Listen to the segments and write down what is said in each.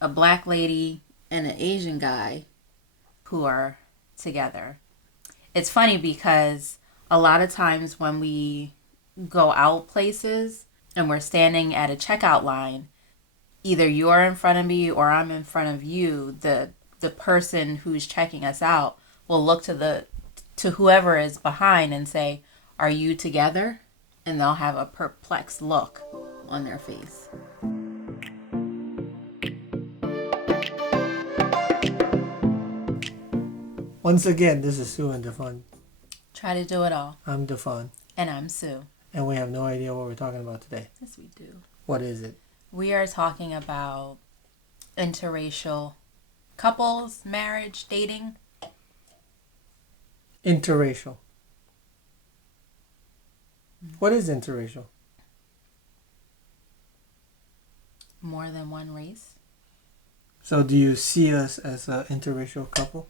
a black lady and an Asian guy who are together. It's funny because a lot of times when we go out places and we're standing at a checkout line, either you're in front of me or I'm in front of you, the person who's checking us out will look to whoever is behind and say, "Are you together?" And they'll have a perplexed look on their face. Once again, this is Sue and Dafan. Try to do it all. I'm Dafan. And I'm Sue. And we have no idea what we're talking about today. Yes, we do. What is it? We are talking about interracial couples, marriage, dating. Interracial. What is interracial? More than one race. So do you see us as an interracial couple?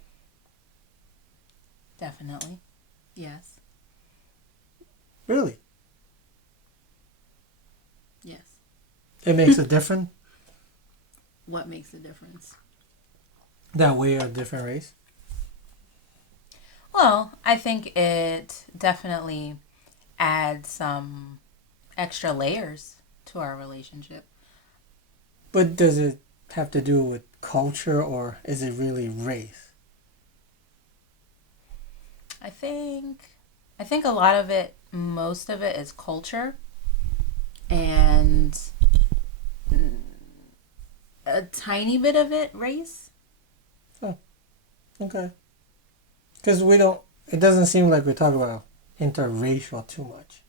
Definitely. Yes. Really? Yes. It makes a difference What makes a difference? that we are a different race? Well, I think it definitely adds some extra layers to our relationship. But does it have to do with culture or is it really race? I think a lot of it, most of it is culture and a tiny bit of it race. Oh, okay. Because it doesn't seem like we talk about interracial too much.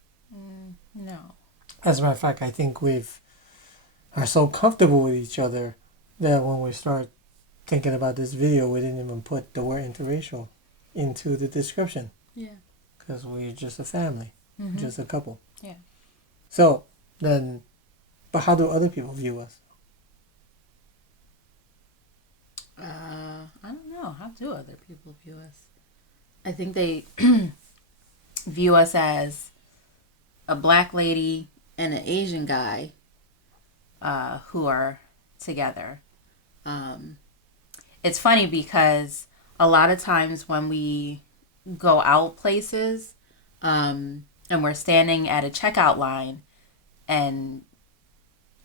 No. As a matter of fact, I think are so comfortable with each other that when we start thinking about this video, we didn't even put the word interracial into the description. Yeah. Because we're just a family, just a couple. Yeah. So, then, but how do other people view us? I don't know. How do other people view us? I think they view us as a black lady and an Asian guy who are together. It's funny because a lot of times when we go out places and we're standing at a checkout line and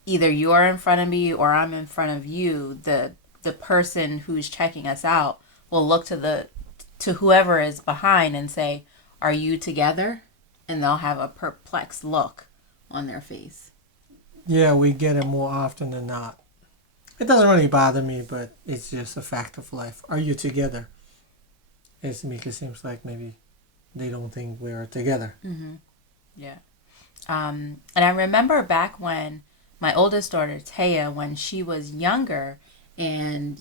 either you're in front of me or I'm in front of you, the person who's checking us out will look to whoever is behind and say, "Are you together?" And they'll have a perplexed look on their face. Yeah, we get it more often than not. It doesn't really bother me, but it's just a fact of life. Are you together? It seems like maybe they don't think we're together. Mm-hmm. Yeah. And I remember back when my oldest daughter, Taya, when she was younger, and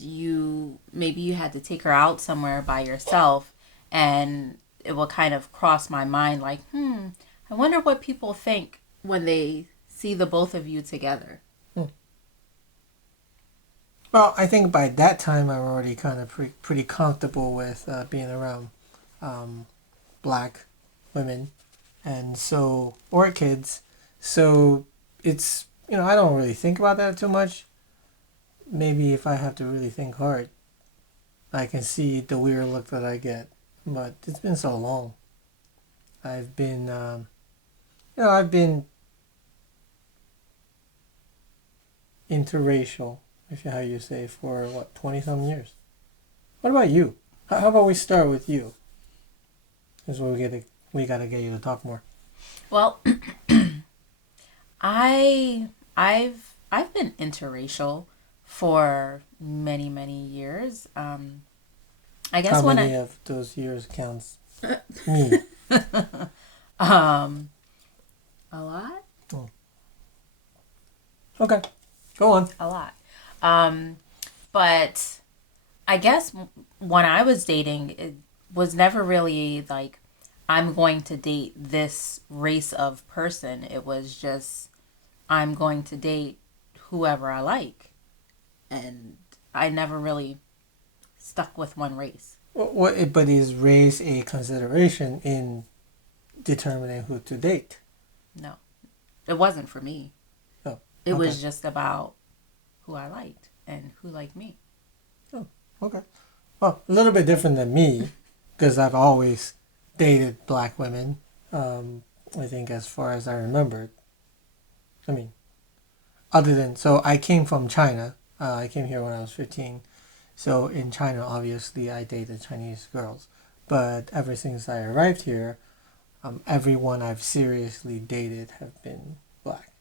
maybe you had to take her out somewhere by yourself, and it will kind of cross my mind like, I wonder what people think when they see the both of you together. Well, I think by that time I'm already kind of pretty comfortable with being around black women and or kids. So it's, I don't really think about that too much. Maybe if I have to really think hard, I can see the weird look that I get. But it's been so long. I've been, I've been interracial, if you how you say, for 20-some years. What about you? How about we start with you? This is where we gotta get you to talk more. Well, I've been interracial for many, many years. I guess how many of those years counts me? A lot. Oh. Okay, go on. A lot. But I guess when I was dating, it was never really like, I'm going to date this race of person. It was just, I'm going to date whoever I like. And I never really stuck with one race. But is race a consideration in determining who to date? No. It wasn't for me. Oh, It okay. was just about who I liked and who liked me. Oh, okay. Well, a little bit different than me, because I've always dated black women. I think as far as I remember. I mean, other than, so I came from China. I came here when I was 15. So in China, obviously, I dated Chinese girls. But ever since I arrived here, everyone I've seriously dated have been black.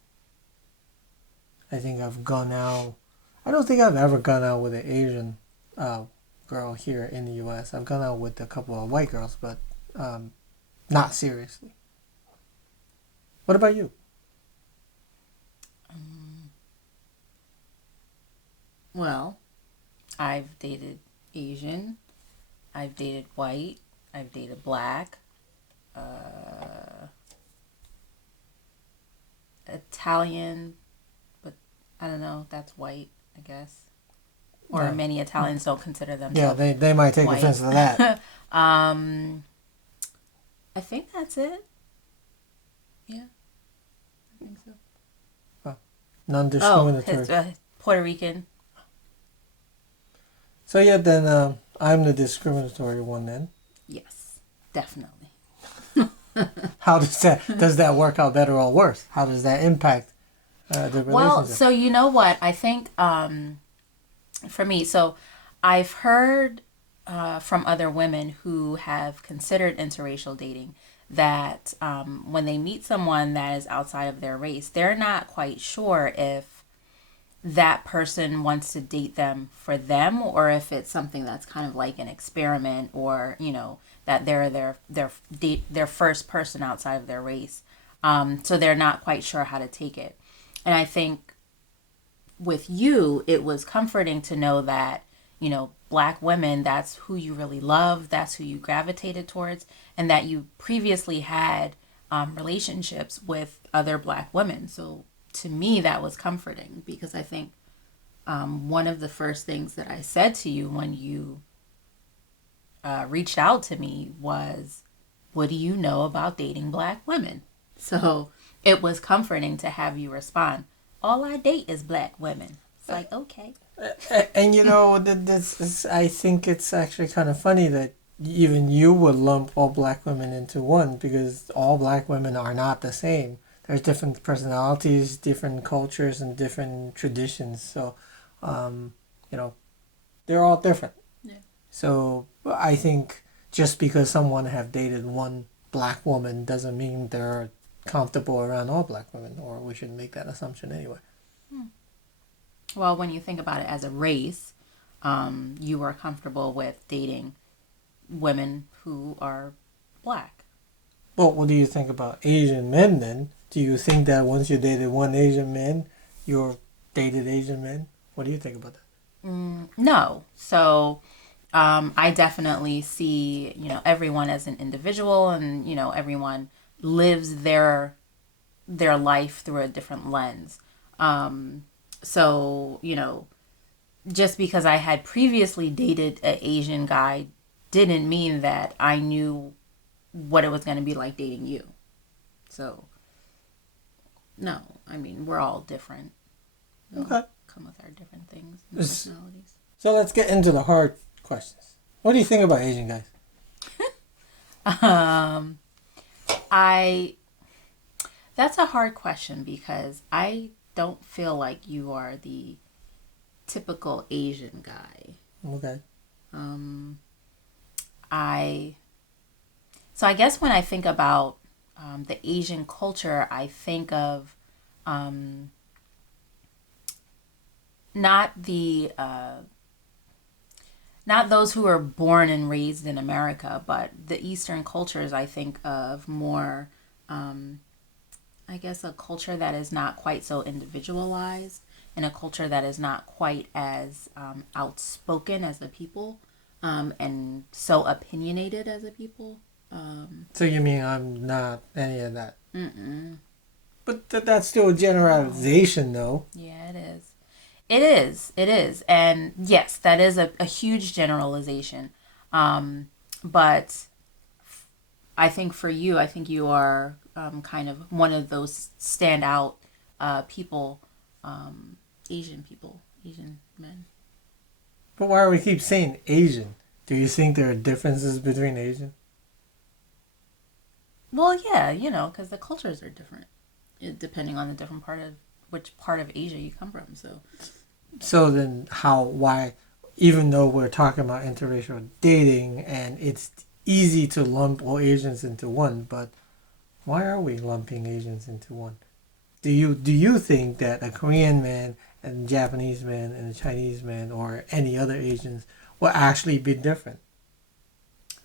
I think I've gone out. I don't think I've ever gone out with an Asian girl here in the U.S. I've gone out with a couple of white girls, but not seriously. What about you? Well, I've dated Asian, I've dated white, I've dated black, Italian, but I don't know, that's white, I guess. Or Yeah. many Italians don't consider themselves Yeah, they might take white. offense to that. I think that's it. Yeah, I think so. Non-discriminatory. Oh, Puerto Rican. So yeah, then I'm the discriminatory one then. Yes, definitely. How does that work out better or worse? How does that impact the relationship? Well, so you know what? I think for me, so I've heard from other women who have considered interracial dating that when they meet someone that is outside of their race, they're not quite sure if that person wants to date them for them or if it's something that's kind of like an experiment or, you know, that they're their first person outside of their race. So they're not quite sure how to take it. And I think with you, it was comforting to know that, you know, black women, that's who you really love, that's who you gravitated towards, and that you previously had relationships with other black women. So to me, that was comforting because I think one of the first things that I said to you when you reached out to me was, what do you know about dating black women? So it was comforting to have you respond, all I date is black women. It's like, okay. And you know, I think it's actually kind of funny that even you would lump all black women into one because all black women are not the same. There's different personalities, different cultures, and different traditions. So, you know, they're all different. Yeah. So I think just because someone have dated one black woman doesn't mean they're comfortable around all black women, or we shouldn't make that assumption anyway. Well, when you think about it as a race, you are comfortable with dating women who are black. Well, what do you think about Asian men then? Do you think that once you dated one Asian man, you're dated Asian men? What do you think about that? No. So I definitely see, you know, everyone as an individual and, you know, everyone lives their life through a different lens. So, you know, just because I had previously dated an Asian guy didn't mean that I knew what it was going to be like dating you. So, no, I mean, we're all different. We Okay. come with our different things and personalities. So let's get into the hard questions. What do you think about Asian guys? That's a hard question because I don't feel like you are the typical Asian guy. Okay. So I guess when I think about the Asian culture, I think of not those who are born and raised in America, but the Eastern cultures. I think of more, I guess, a culture that is not quite so individualized and a culture that is not quite as outspoken as the people and so opinionated as a people. So you mean I'm not any of that? Mm-mm. But that's still a generalization, though. Yeah, it is. It is. It is. And yes, that is a huge generalization. But I think for you, I think you are kind of one of those standout people, Asian people Asian men. But why do we keep saying Asian? Do you think there are differences between Asian? Well, yeah, because the cultures are different, depending on the different which part of Asia you come from. So then why, even though we're talking about interracial dating and it's easy to lump all Asians into one, but why are we lumping Asians into one? Do you think that a Korean man and a Japanese man and a Chinese man or any other Asians will actually be different?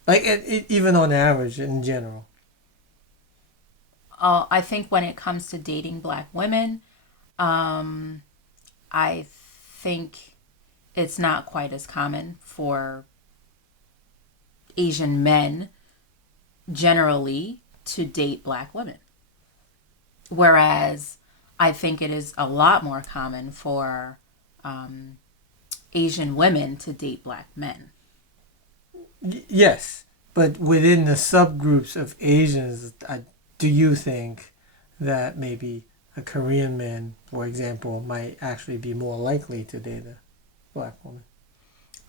Like even on average in general. I think when it comes to dating black women, I think it's not quite as common for Asian men generally to date black women. Whereas I think it is a lot more common for Asian women to date black men. Yes, but within the subgroups of Asians, do you think that maybe a Korean man, for example, might actually be more likely to date a black woman?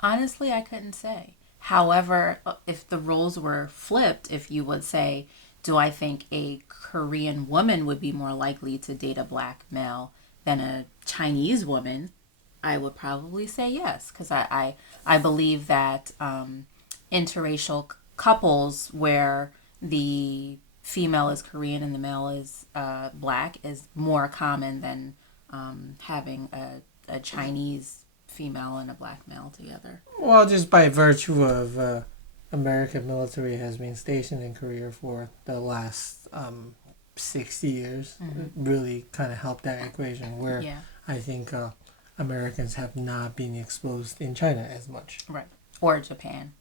Honestly, I couldn't say. However, if the roles were flipped, if you would say, do I think a Korean woman would be more likely to date a black male than a Chinese woman, I would probably say yes. Because I believe that interracial couples where the female is Korean and the male is black is more common than having a Chinese female and a black male together. Well, just by virtue of American military has been stationed in Korea for the last 60 years, it really kind of helped that equation where I think Americans have not been exposed in China as much. Right. Or Japan.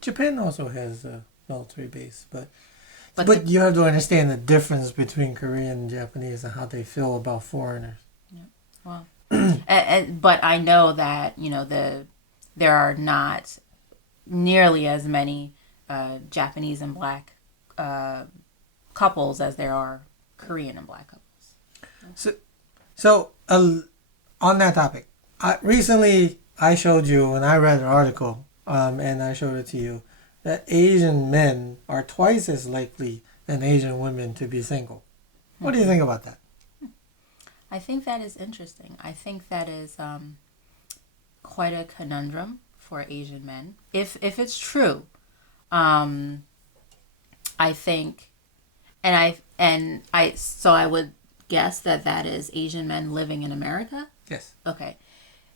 Japan also has a military base, but you have to understand the difference between Korean and Japanese and how they feel about foreigners. Yeah. Well, but I know that there are not nearly as many Japanese and black couples as there are Korean and black couples. So on that topic, recently I showed you, and I read an article, and I showed it to you, that Asian men are twice as likely than Asian women to be single. What do you think about that? I think that is interesting. I think that is quite a conundrum for Asian men. If it's true, I think, so I would guess that is Asian men living in America. Yes. Okay.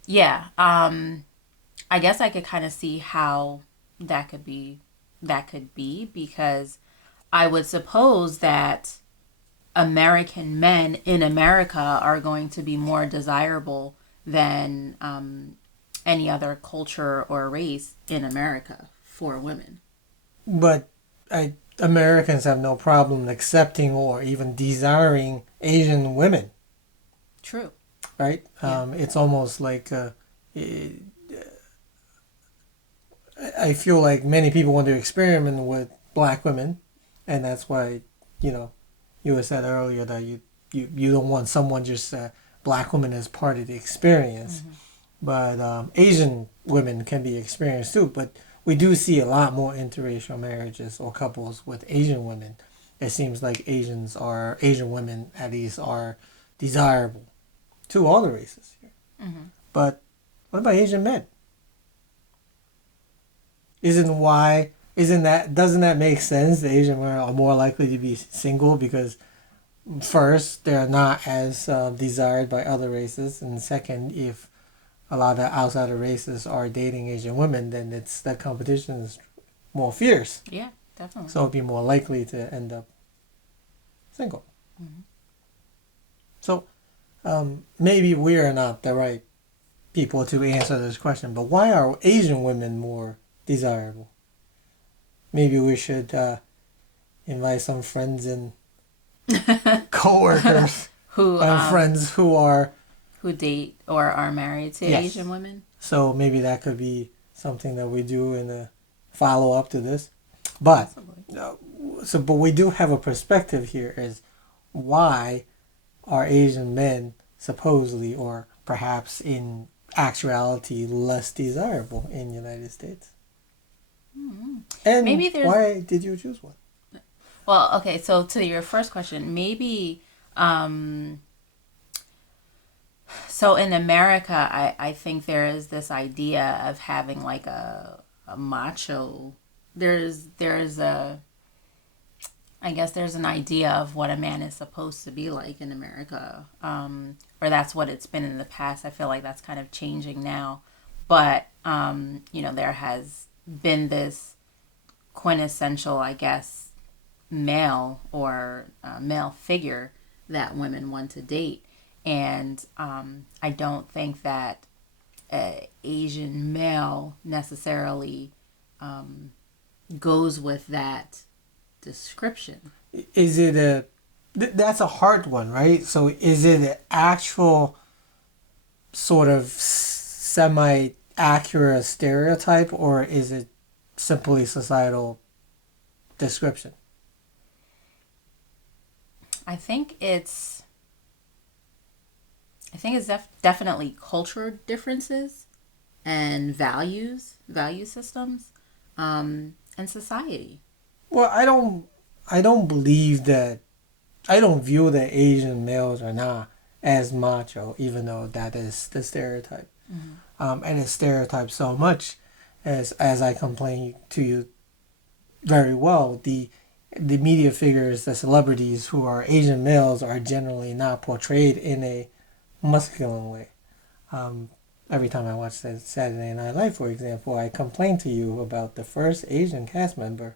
Yeah. I guess I could kind of see how that could be because I would suppose that American men in America are going to be more desirable than any other culture or race in America for women. But Americans have no problem accepting or even desiring Asian women. True. Right? Yeah. It's almost like I feel like many people want to experiment with black women, and that's why, you had said earlier that you don't want someone just black woman as part of the experience. Mm-hmm. But Asian women can be experienced too. But we do see a lot more interracial marriages or couples with Asian women. It seems like Asian women at least are desirable to all the races here. Mm-hmm. But what about Asian men? Doesn't that make sense? The Asian men are more likely to be single because first, they're not as desired by other races, and second, if a lot of the outsider races are dating Asian women, then the competition is more fierce. Yeah, definitely. So it'd be more likely to end up single. Mm-hmm. So maybe we are not the right people to answer this question, but why are Asian women more desirable? Maybe we should invite some friends and co-workers and friends who date or are married to Asian women. So maybe that could be something that we do in a follow-up to this. But but we do have a perspective here is why are Asian men supposedly, or perhaps in actuality less desirable in the United States. Mm-hmm. And maybe why did you choose one? Well, okay, so to your first question, maybe so in America, I think there is this idea of having like a macho. There's a I guess there's an idea of what a man is supposed to be like in America, or that's what it's been in the past. I feel like that's kind of changing now, but there has been this quintessential, I guess, male or male figure that women want to date, and I don't think that Asian male necessarily goes with that description. Is it that's a hard one, right? So is it an actual sort of semi-accurate stereotype, or is it simply societal description? I think it's definitely culture differences and value systems, and society. Well, I don't believe that. I don't view that Asian males are not as macho, even though that is the stereotype. And it's stereotyped so much, as I complained to you very well. The media figures, the celebrities who are Asian males, are generally not portrayed in a masculine way. Every time I watch that Saturday Night Live, for example, I complain to you about the first Asian cast member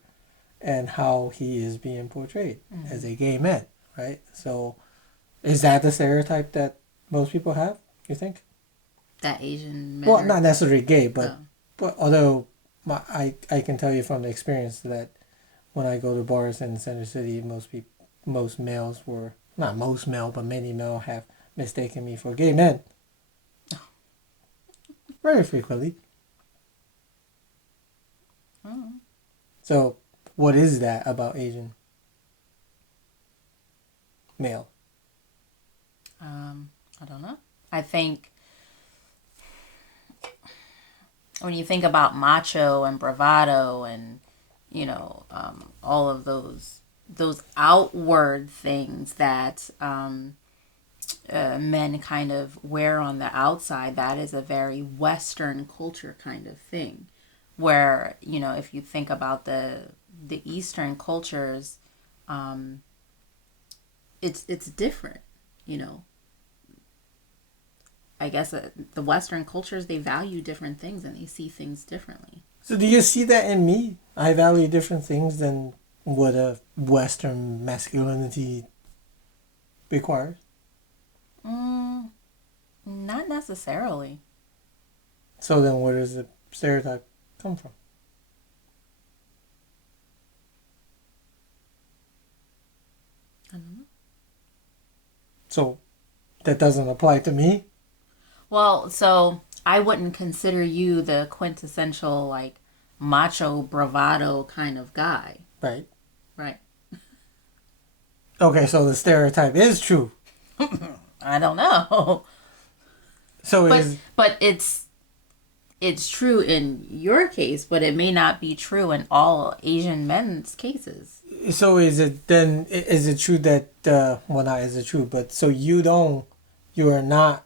and how he is being portrayed as a gay man, right? So, is that the stereotype that most people have, you think? That Asian men Well, not necessarily gay, but Oh. but although I can tell you from the experience that when I go to bars in Center City, most males were, not most male, but many male have mistaken me for gay men. Very frequently. Oh. So, what is that about Asian male? I don't know. I think when you think about macho and bravado and all of those outward things that men kind of wear on the outside, that is a very Western culture kind of thing. Where if you think about the Eastern cultures, it's different. I guess the Western cultures, they value different things and they see things differently. So do you see that in me? I value different things than what a Western masculinity requires. Not necessarily. So then where does the stereotype come from? I don't know. So that doesn't apply to me? Well, so I wouldn't consider you the quintessential like macho bravado kind of guy. Right. Right. Okay, so the stereotype is true. I don't know. So but it's true in your case, but it may not be true in all Asian men's cases. so is it true that well, not is it true, but so you are not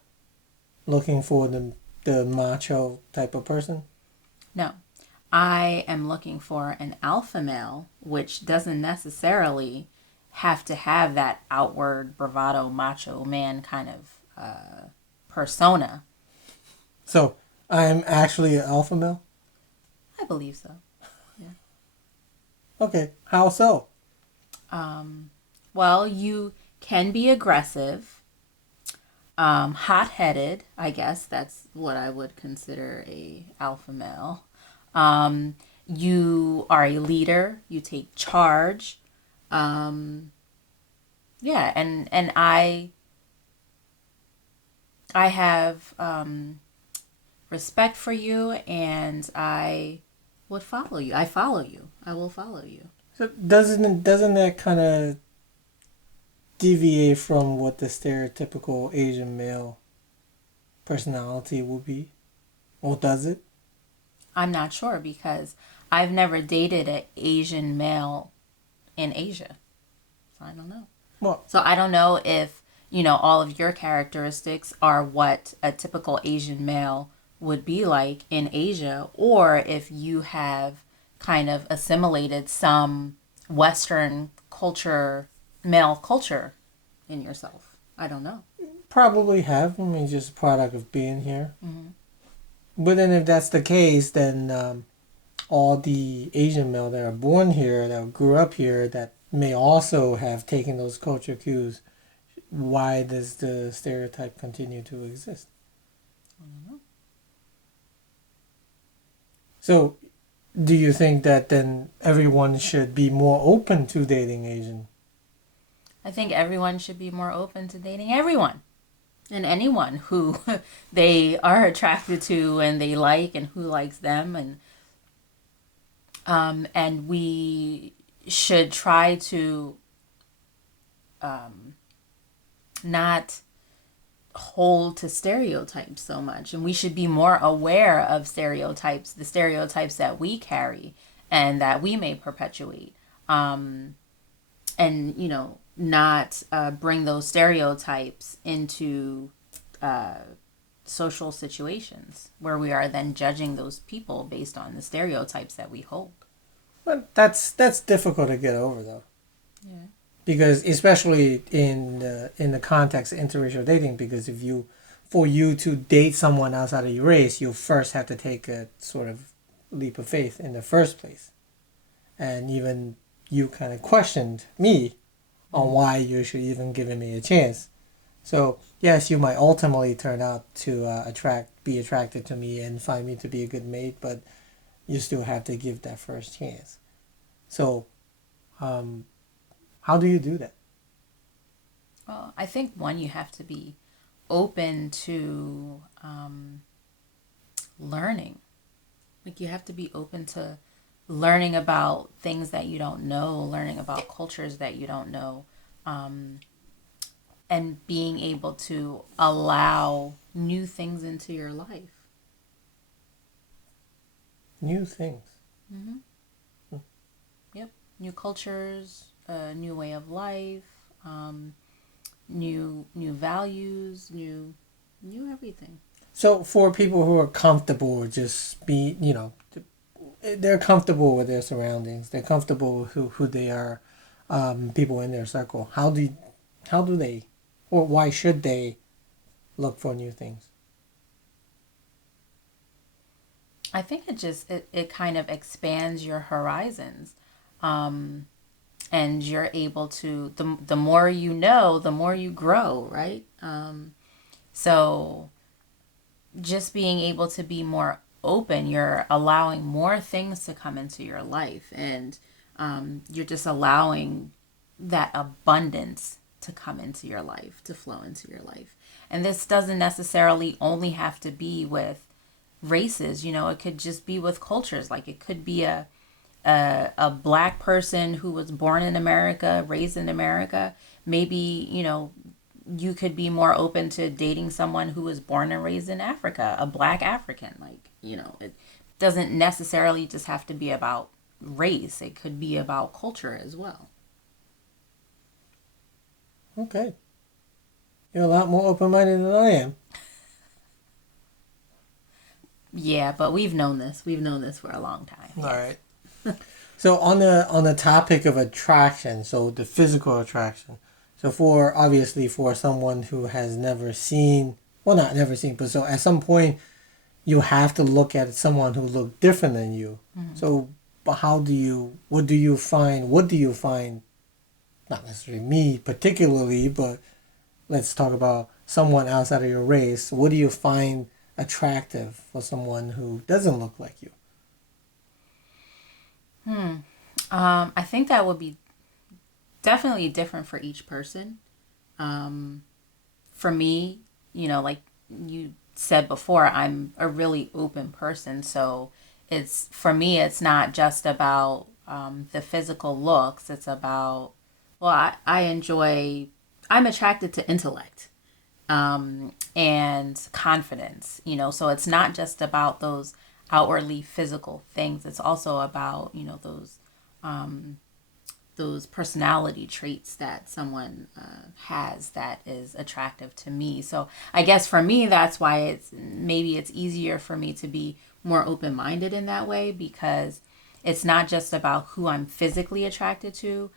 looking for the macho type of person? No. I am looking for an alpha male, which doesn't necessarily have to have that outward bravado macho man kind of persona. So I'm actually an alpha male? I believe so. Okay, how so? Well, you can be aggressive, hot-headed. I guess that's what I would consider a alpha male. You are a leader. You take charge. Yeah, and I have respect for you, and I would follow you. I follow you. I will follow you. So doesn't that kind of deviate from what the stereotypical Asian male personality will be? Or does it? I'm not sure because I've never dated an Asian male in Asia. So I don't know. Well, So I don't know if, all of your characteristics are what a typical Asian male would be like in Asia, or if you have kind of assimilated some Western culture, male culture in yourself. I don't know. probably have. I mean, just a product of being here. But then if that's the case, then all the Asian male that are born here, that grew up here, that may also have taken those culture cues, why does the stereotype continue to exist? So, do you think that then everyone should be more open to dating Asian? I think everyone should be more open to dating everyone and anyone who they are attracted to and they like and who likes them, and we should try to not hold to stereotypes so much, and we should be more aware of stereotypes, the stereotypes that we carry and that we may perpetuate, and not bring those stereotypes into social situations where we are then judging those people based on the stereotypes that we hold. But that's difficult to get over, though. Yeah. Because especially in the context of interracial dating, because for you to date someone outside of your race, you first have to take a sort of leap of faith in the first place. And even you kind of questioned me on why you should even give me a chance. So yes, you might ultimately turn out to be attracted to me and find me to be a good mate, but you still have to give that first chance. So, how do you do that? Well, I think one, you have to be open to learning. Like, you have to be open to learning about things that you don't know, learning about cultures that you don't know, and being able to allow new things into your life. New things. Yep. New cultures, a new way of life, new values, new everything. So for people who are comfortable just they're comfortable with their surroundings. They're comfortable with who they are, people in their circle. How do they, or why should they look for new things? I think it kind of expands your horizons. And you're able to, the more you know, the more you grow, right? So just being able to be more open, you're allowing more things to come into your life, and you're just allowing that abundance to come into your life, to flow into your life. And this doesn't necessarily only have to be with races, it could just be with cultures. Like, it could be a black person who was born in America, raised in America. Maybe, you could be more open to dating someone who was born and raised in Africa, a black African. Like, it doesn't necessarily just have to be about race. It could be about culture as well. Okay. You're a lot more open-minded than I am. Yeah, but we've known this. We've known this for a long time. All right. So on the topic of attraction, so the physical attraction. So for someone who has never seen, well, not never seen, but so at some point you have to look at someone who looked different than you. Mm-hmm. So but what do you find, not necessarily me particularly, but let's talk about someone outside of your race. What do you find attractive for someone who doesn't look like you? I think that would be definitely different for each person. For me, like you said before, I'm a really open person. So for me, it's not just about the physical looks. It's about, well, I'm attracted to intellect. and confidence, so it's not just about those outwardly physical things. It's also about, those personality traits that someone has that is attractive to me. So I guess for me, that's why it's easier for me to be more open-minded in that way, because it's not just about who I'm physically attracted to,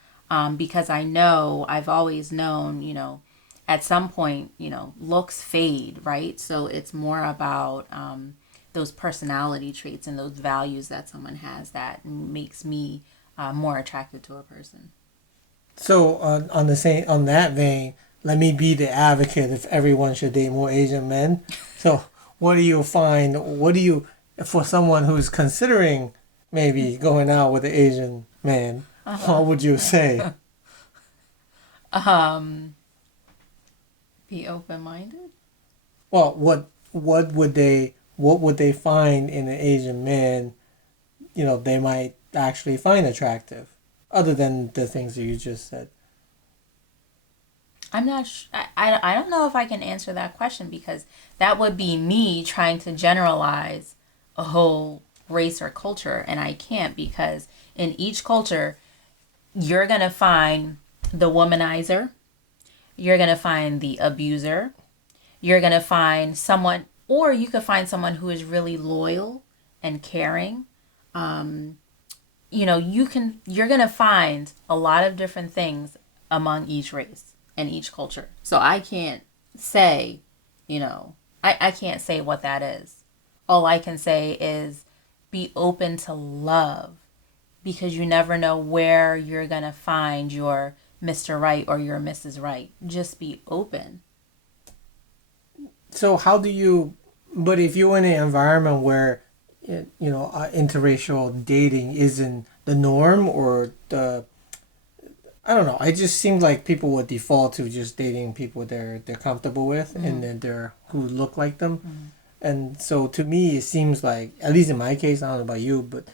because I've always known, at some point, looks fade, right? So it's more about those personality traits and those values that someone has that makes me more attracted to a person. So on that vein, let me be the advocate if everyone should date more Asian men. So what do you find? For someone who's considering maybe going out with an Asian man, what would you say? Be open-minded. Well, what would they find in an Asian man? They might actually find attractive, other than the things that you just said. I'm not. I don't know if I can answer that question, because that would be me trying to generalize a whole race or culture, and I can't, because in each culture, you're gonna find the womanizer, you're gonna find the abuser, you're gonna find someone, or you could find someone who is really loyal and caring. You're gonna find a lot of different things among each race and each culture. So I can't say, I can't say what that is. All I can say is be open to love, because you never know where you're gonna find your Mr. Right or your Mrs. Right. Just be open. So but if you're in an environment where, interracial dating isn't the norm, or I don't know, it just seems like people would default to just dating people they're comfortable with, mm-hmm. and then who look like them. Mm-hmm. And so to me, it seems like, at least in my case, I don't know about you, but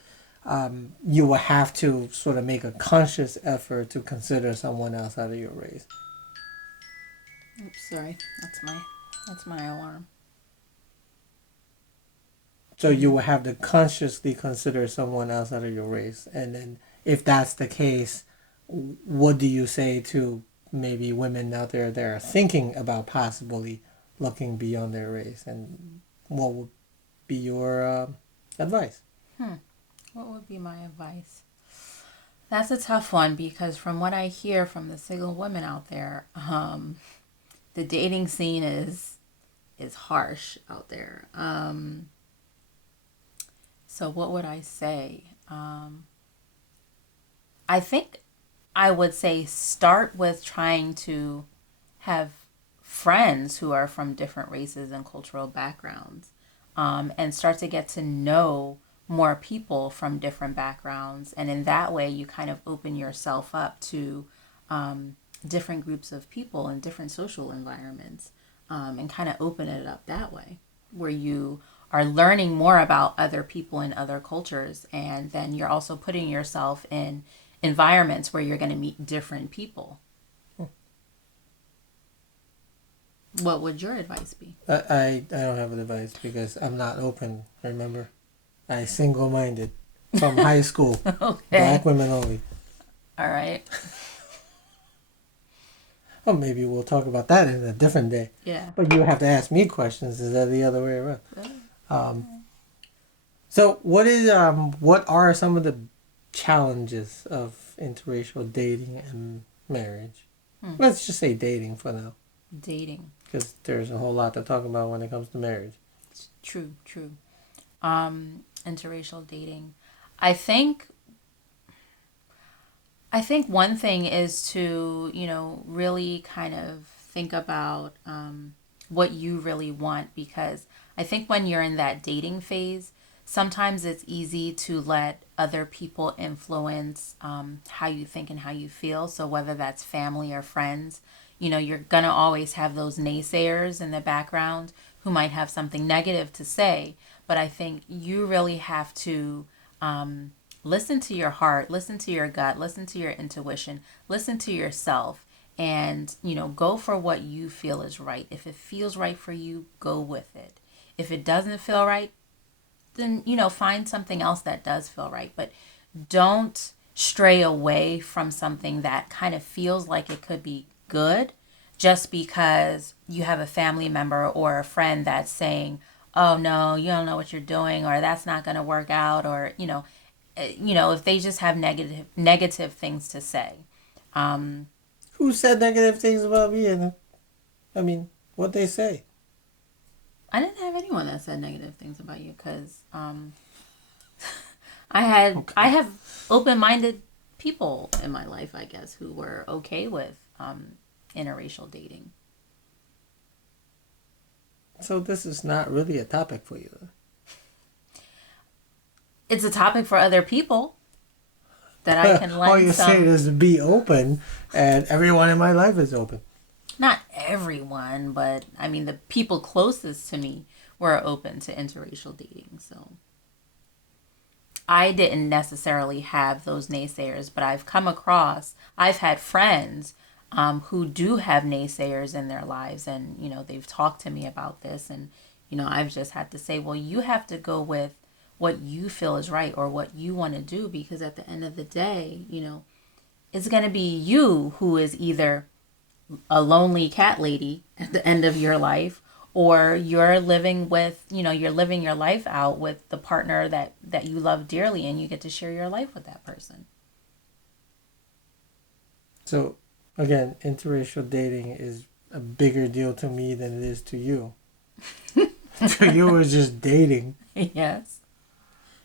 you will have to sort of make a conscious effort to consider someone else out of your race. Oops, sorry. That's my alarm. So you will have to consciously consider someone else out of your race. And then if that's the case, what do you say to maybe women out there that are thinking about possibly looking beyond their race? And what would be your advice? What would be my advice? That's a tough one, because from what I hear from the single women out there, the dating scene is harsh out there. So what would I say? I think I would say start with trying to have friends who are from different races and cultural backgrounds, and start to get to know more people from different backgrounds. And in that way, you kind of open yourself up to different groups of people in different social environments, and kind of open it up that way, where you are learning more about other people in other cultures. And then you're also putting yourself in environments where you're going to meet different people. What would your advice be? I don't have an advice, because I'm not open, remember? I single-minded from high school. Okay. Black women only. All right. Well, maybe we'll talk about that in a different day. Yeah. But you have to ask me questions instead of the other way around. So what are some of the challenges of interracial dating and marriage? Let's just say dating for now. Dating. Because there's a whole lot to talk about when it comes to marriage. True. Interracial dating. I think one thing is to, really kind of think about what you really want, because I think when you're in that dating phase, sometimes it's easy to let other people influence how you think and how you feel. So whether that's family or friends, you're going to always have those naysayers in the background who might have something negative to say. But I think you really have to listen to your heart, listen to your gut, listen to your intuition, listen to yourself, and, go for what you feel is right. If it feels right for you, go with it. If it doesn't feel right, then, find something else that does feel right. But don't stray away from something that kind of feels like it could be good just because you have a family member or a friend that's saying, oh no, you don't know what you're doing, or that's not going to work out, or, if they just have negative things to say. Who said negative things about me? And I mean, what they say? I didn't have anyone that said negative things about you because I have open-minded people in my life, I guess, who were okay with interracial dating. So this is not really a topic for you. It's a topic for other people that I can lend all you're saying is to be open, and everyone in my life is open. Not everyone, but I mean the people closest to me were open to interracial dating. So I didn't necessarily have those naysayers, but I've had friends who do have naysayers in their lives, and they've talked to me about this, and I've just had to say, well, you have to go with what you feel is right or what you want to do, because at the end of the day, it's going to be you who is either a lonely cat lady at the end of your life, or you're living you're living your life out with the partner that you love dearly, and you get to share your life with that person. So again, interracial dating is a bigger deal to me than it is to you. So you were just dating. Yes.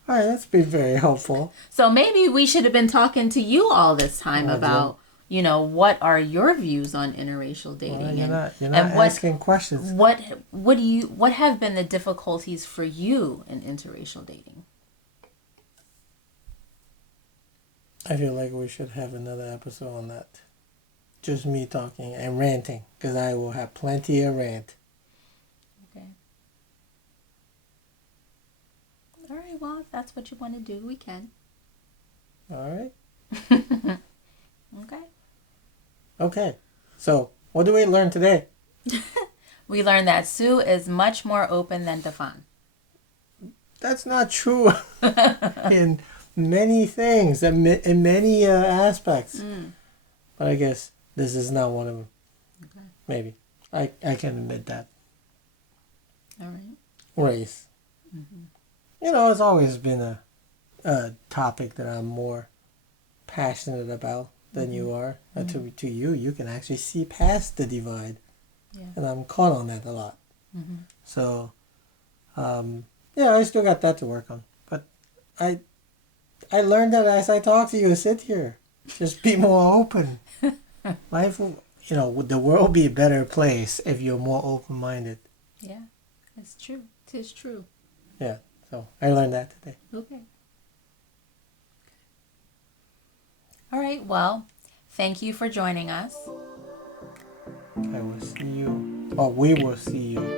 All right, that's been very helpful. So maybe we should have been talking to you all this time about, what are your views on interracial dating? Well, you're not asking questions. What have been the difficulties for you in interracial dating? I feel like we should have another episode on that. Just me talking and ranting, because I will have plenty of rant. Okay. All right, well, if that's what you want to do, we can. All right. Okay. Okay. So, what do we learn today? We learned that Sue is much more open than Dafan. That's not true in many things, in many aspects. But I guess this is not one of them. Okay. Maybe. I can admit that. All right. Race. Mm-hmm. It's always been a topic that I'm more passionate about than you are. To you, you can actually see past the divide. Yeah. And I'm caught on that a lot. Mm-hmm. So, I still got that to work on. But I learned that as I talk to you, sit here. Just be more open. Life, the world will be a better place if you're more open-minded. Yeah, it's true. It is true. Yeah, so I learned that today. Okay. All right, well, thank you for joining us. I will see you, or we will see you